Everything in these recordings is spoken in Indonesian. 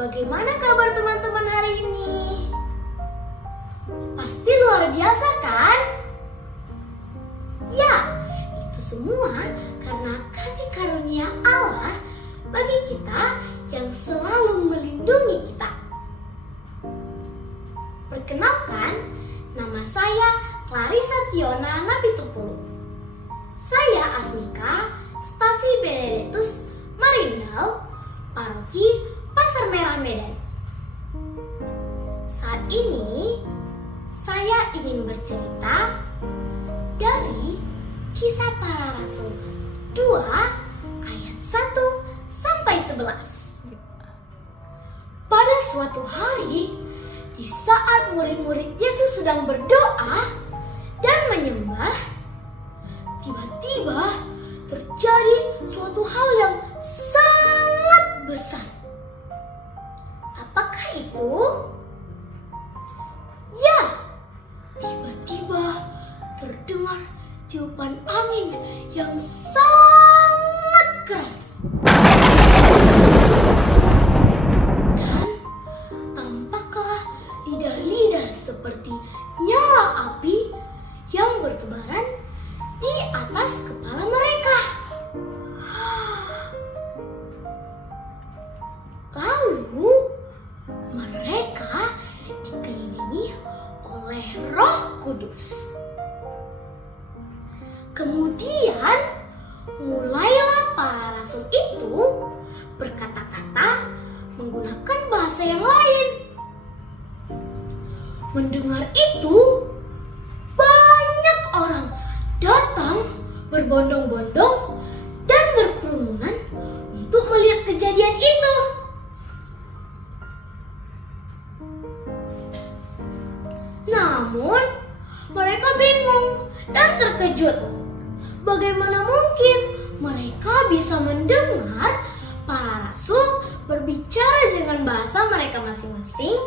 Bagaimana kabar teman-teman hari ini? Pasti luar biasa kan? Ya, itu semua karena kasih karunia Allah bagi kita yang selalu melindungi kita. Perkenalkan, nama saya Clarissa Tiona Napitupulu. Saya Asmika, Stasi Benedictus Marindal, Paroki Pasar Merah Medan. Saat ini saya ingin bercerita dari Kisah Para Rasul 2 ayat 1 sampai 11. Pada suatu hari, di saat murid-murid Yesus sedang berdoa dan menyembah, tiba-tiba terjadi suatu hal yang sangat besar. Apakah itu? Ya, tiba-tiba terdengar tiupan angin yang sangat keras. Dan tampaklah lidah-lidah seperti nyala api yang bertebaran di atas kepala mereka. Lalu mereka dikelilingi oleh Roh Kudus. Kemudian mulailah para rasul itu berkata-kata menggunakan bahasa yang lain. Mendengar itu, banyak orang datang berbondong-bondong dan berkerumunan untuk melihat kejadian itu. Namun, mereka bingung dan terkejut. Bagaimana mungkin mereka bisa mendengar para rasul berbicara dengan bahasa mereka masing-masing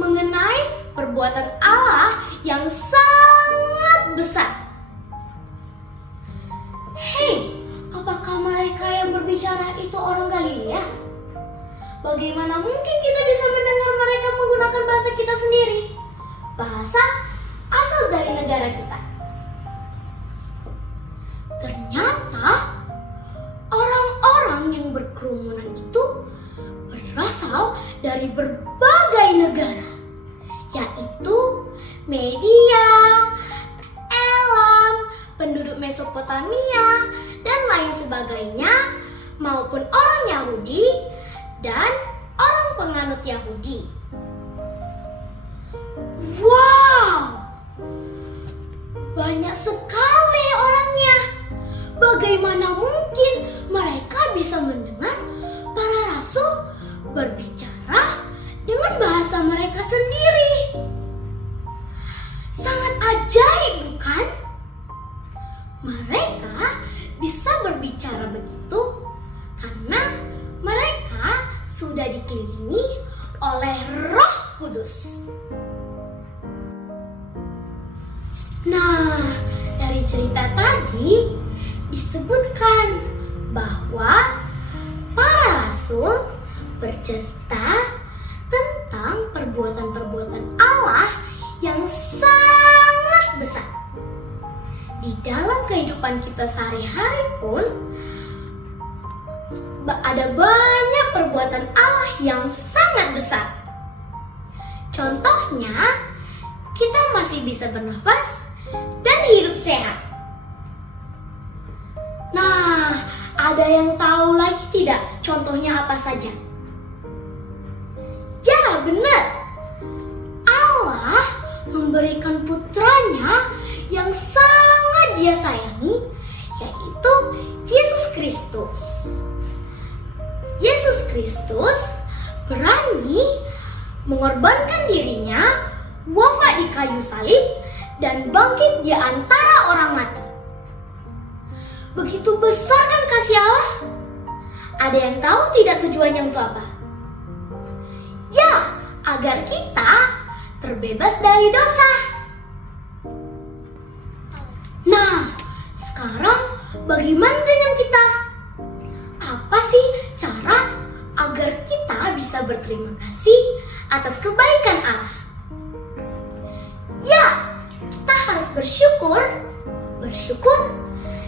mengenai perbuatan Allah yang sangat besar? Hei, apakah mereka yang berbicara itu orang Galilea? Bagaimana mungkin kita bisa mendengar mereka menggunakan bahasa kita sendiri? Bahasa asal dari negara kita. Ternyata orang-orang yang berkerumunan itu berasal dari berbagai negara, yaitu Media, Elam, penduduk Mesopotamia, dan lain sebagainya, maupun orang Yahudi dan orang penganut Yahudi. Wow, banyak sekali orangnya. Bagaimana mungkin mereka bisa mendengar para rasul berbicara dengan bahasa mereka sendiri? Sangat ajaib, bukan? Mereka bisa berbicara begitu karena mereka sudah dikelilingi oleh Roh Kudus. Nah, dari cerita tadi disebutkan bahwa para rasul bercerita tentang perbuatan-perbuatan Allah yang sangat besar. Di dalam kehidupan kita sehari-hari pun ada banyak perbuatan Allah yang sangat besar. Contohnya, kita masih bisa bernafas dan hidup sehat. Nah, ada yang tahu lagi tidak contohnya apa saja? Ya, benar. Allah memberikan putranya yang sangat Dia sayangi, yaitu Yesus Kristus. Yesus Kristus berani mengorbankan dirinya, wafat di kayu salib, dan bangkit di antara orang mati. Begitu besar kan kasih Allah? Ada yang tahu tidak tujuannya untuk apa? Ya, agar kita terbebas dari dosa. Nah, sekarang bagaimana dengan kita? Apa sih cara agar kita bisa bisa berterima kasih atas kebaikan Allah. Ya, kita harus bersyukur,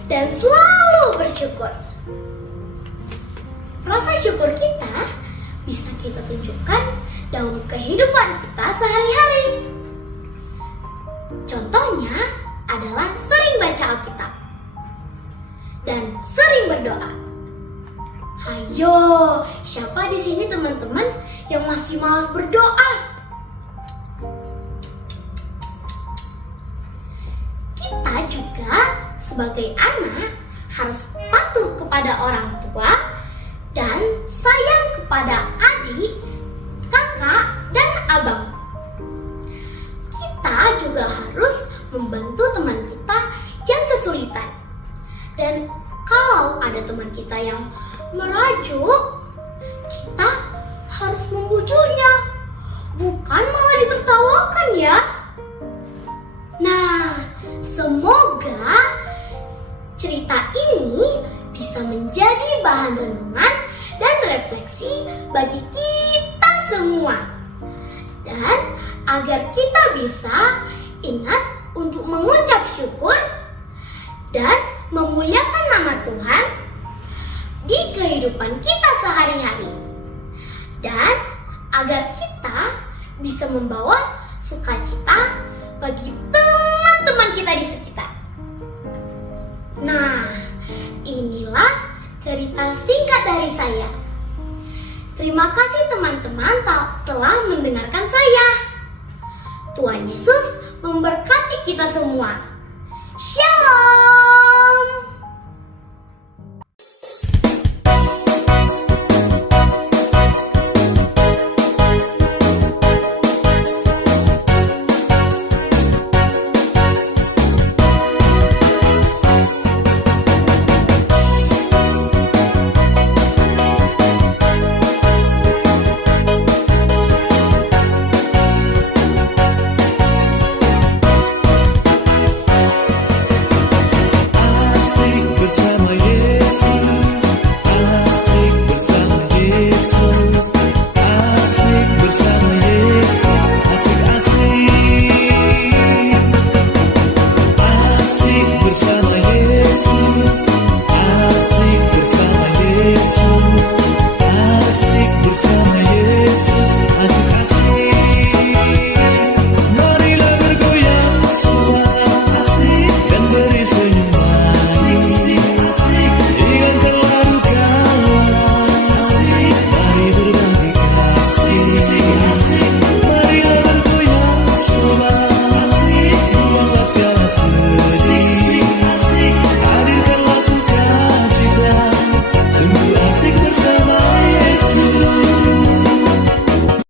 dan selalu bersyukur. Rasa syukur kita bisa kita tunjukkan dalam kehidupan kita sehari-hari. Contohnya adalah sering baca Alkitab dan sering berdoa. Hayo, siapa di sini teman-teman yang masih malas berdoa? Kita juga sebagai anak harus patuh kepada orang tua dan sayang kepada adik, kakak, dan abang. Kita juga harus membantu teman kita yang kesulitan. Dan kalau ada teman kita yang merajuk, kita harus membujuknya, bukan malah ditertawakan ya. Nah, semoga cerita ini bisa menjadi bahan renungan dan refleksi bagi kita semua. Dan agar kita bisa ingat untuk mengucap syukur dan memuliakan nama Tuhan di kehidupan kita sehari-hari. Dan agar kita bisa membawa sukacita bagi teman-teman kita di sekitar. Nah, inilah cerita singkat dari saya. Terima kasih teman-teman telah mendengarkan saya. Tuhan Yesus memberkati kita semua. Shalom.